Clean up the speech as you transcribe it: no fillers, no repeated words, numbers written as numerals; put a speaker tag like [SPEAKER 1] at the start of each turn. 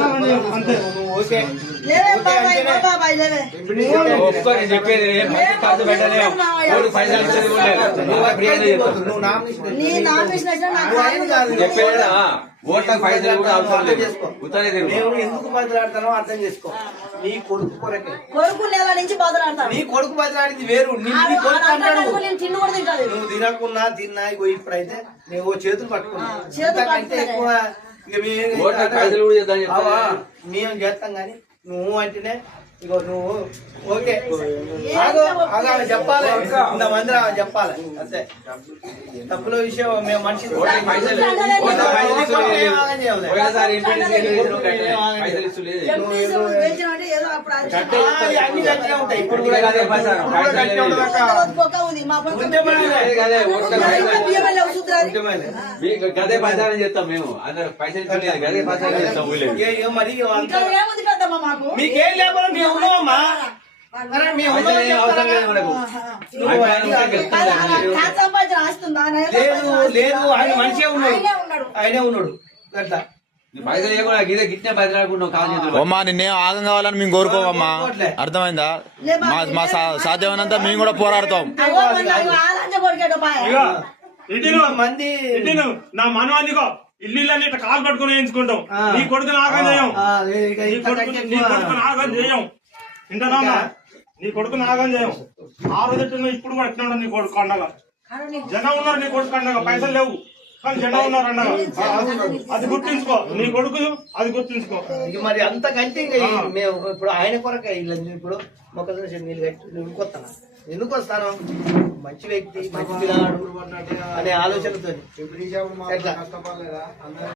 [SPEAKER 1] అంతే
[SPEAKER 2] ఓకే
[SPEAKER 3] చెప్పేది పైసలు చెప్పేదా ఓట్లకు పైసలు కూడా అవసరం లేదు.
[SPEAKER 2] మేము ఎందుకు బదిలాడతానో అర్థం చేసుకో. నీ కొడుకు కొరకే
[SPEAKER 4] కొడుకు నెల నుంచి బదులాడతాను.
[SPEAKER 2] నీ కొడుకు బదిలాడింది వేరు. నీ కొడుకు అంటాడు నువ్వు తినకున్నా తిన్నా. ఇప్పుడైతే నువ్వు చేతులు పట్టుకున్నావు ఎక్కువ. ఇక మేము చేస్తాం గాని నువ్వు అంటేనే ఇగో నువ్వు ఓకే ఆమె చెప్పాలి. ఇంతమంది ఆమె చెప్పాలి అంతే. తప్పుల విషయం మేము మనిషి అన్ని గట్టిగా ఉంటాయి. ఇప్పుడు కూడా
[SPEAKER 3] గదే ప్రచారం చేస్తాం మేము. అందరు పైసలు గదే ప్రచారం చేస్తాం.
[SPEAKER 2] మరి మీకేం లేకపోతే మేము ఉన్నామమ్మా. లేదు ఆయన మంచిగా ఉన్నాడు. ఆయనే ఉన్నాడు అట్లా.
[SPEAKER 3] పైసలు లేకుండా గిదే గిట్నే బదిలాడుకున్నావు కాదు.
[SPEAKER 5] అమ్మా నిన్నేం ఆగం కావాలని మేము కోరుకోవమ్మా. అర్థమైందా? మా సాధ్యమైనంత మేము కూడా పోరాడతాం.
[SPEAKER 2] మంది
[SPEAKER 1] నా మనవాదికో ఇల్లు ఇట్లా కాలు పట్టుకుని వేయించుకుంటాం. నీ కొడుకు నాగం చేయం. నీ కొడుకు నాగం చేయం. ఇంటనా? నీ కొడుకు నాగం చేయం. ఆ రోజు ఇప్పుడు కూడా ఎట్లా నీ కొడుకు అండగా జనం ఉన్నారు. నీ కొడుకు అండగా పైసలు లేవు కానీ జనం ఉన్నారు అండగా. అది గుర్తించుకో. నీ కొడుకు అది గుర్తించుకో.
[SPEAKER 2] మరి అంతకంటే మేము ఇప్పుడు ఆయన కొరకే ఇప్పుడు మొక్కజొన్న నీళ్ళు కట్టి ఎందుకొస్తాను. ఎందుకు వస్తాను? మంచి వ్యక్తి, మంచి పిల్లవాడు అనే ఆలోచనతో